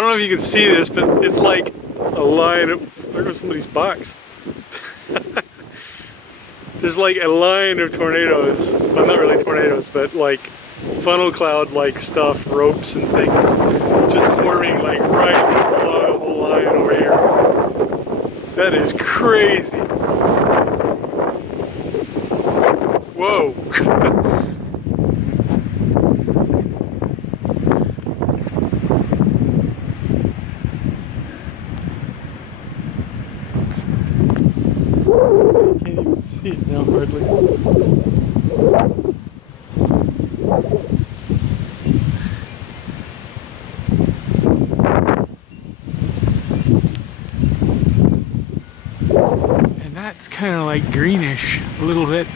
don't know if you can see this, but it's like a line of, there goes somebody's box. There's like a line of tornadoes, well not really tornadoes, but like funnel cloud like stuff, ropes and things, just forming like right along the line over here. That is crazy. Whoa. Can't even see it now hardly. And that's kind of like greenish a little bit.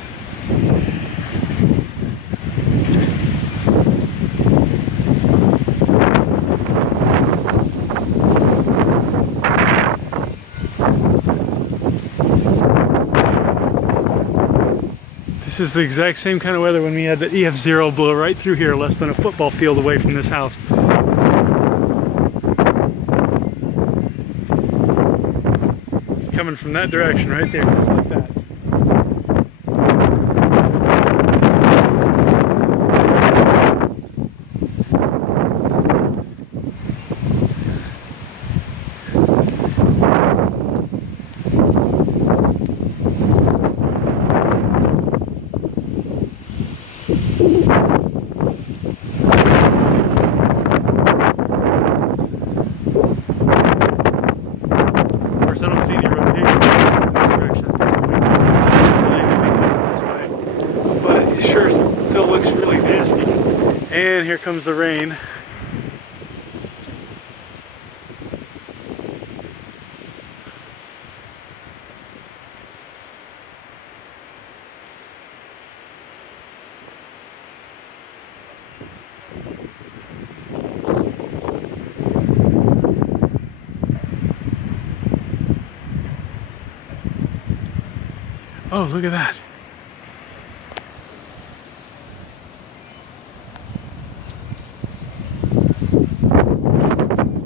This is the exact same kind of weather when we had the EF0 blow right through here, less than a football field away from this house. It's coming from that direction right there, just like that. I don't see any rotation in this direction at this point. I think this way. But it sure still looks really nasty. And here comes the rain. Oh, look at that.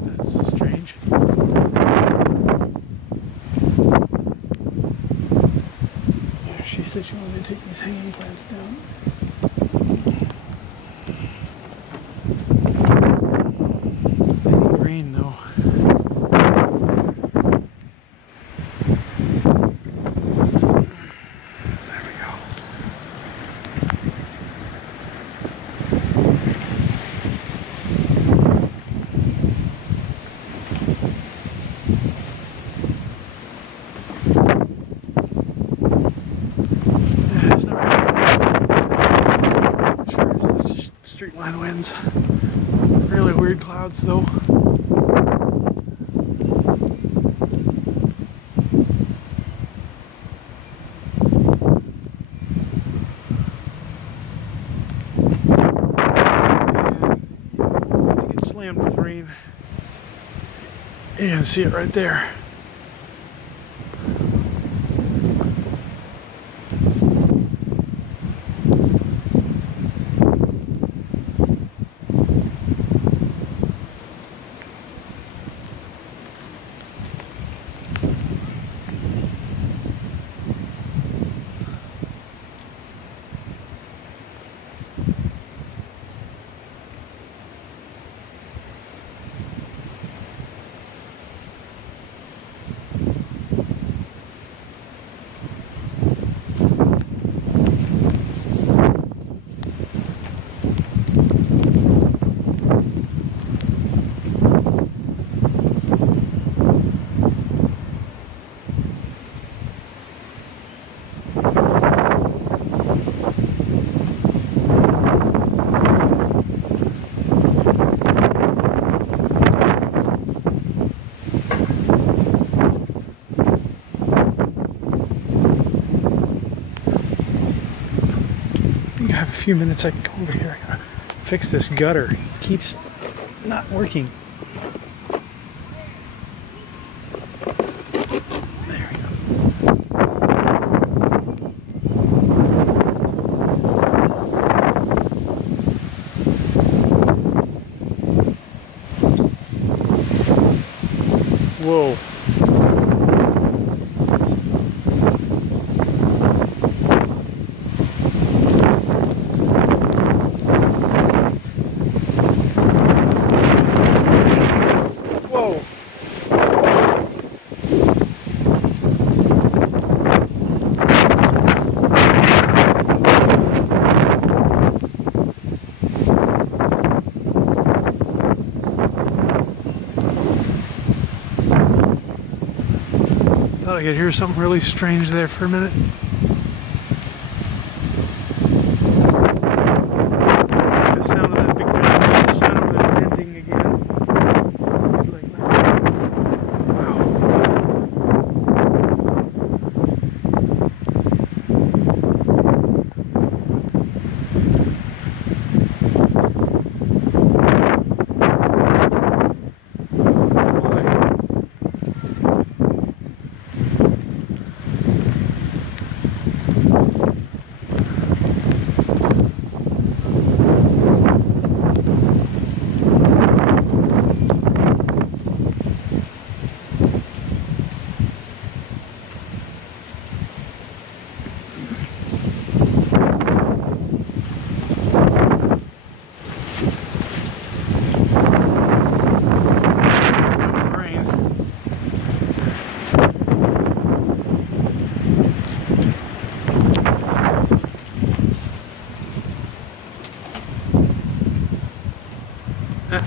That's strange. Yeah, she said she wanted to take these hanging plants down. I think rain though. Street line winds. Really weird clouds though. And to get slammed with rain. You can see it right there. I have a few minutes I can go over here. I gotta fix this gutter. It keeps not working. There we go. Whoa. Whoa. Thought I could hear something really strange there for a minute. The sound of that big giant sound that ending again. Like that.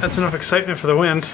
That's enough excitement for the wind.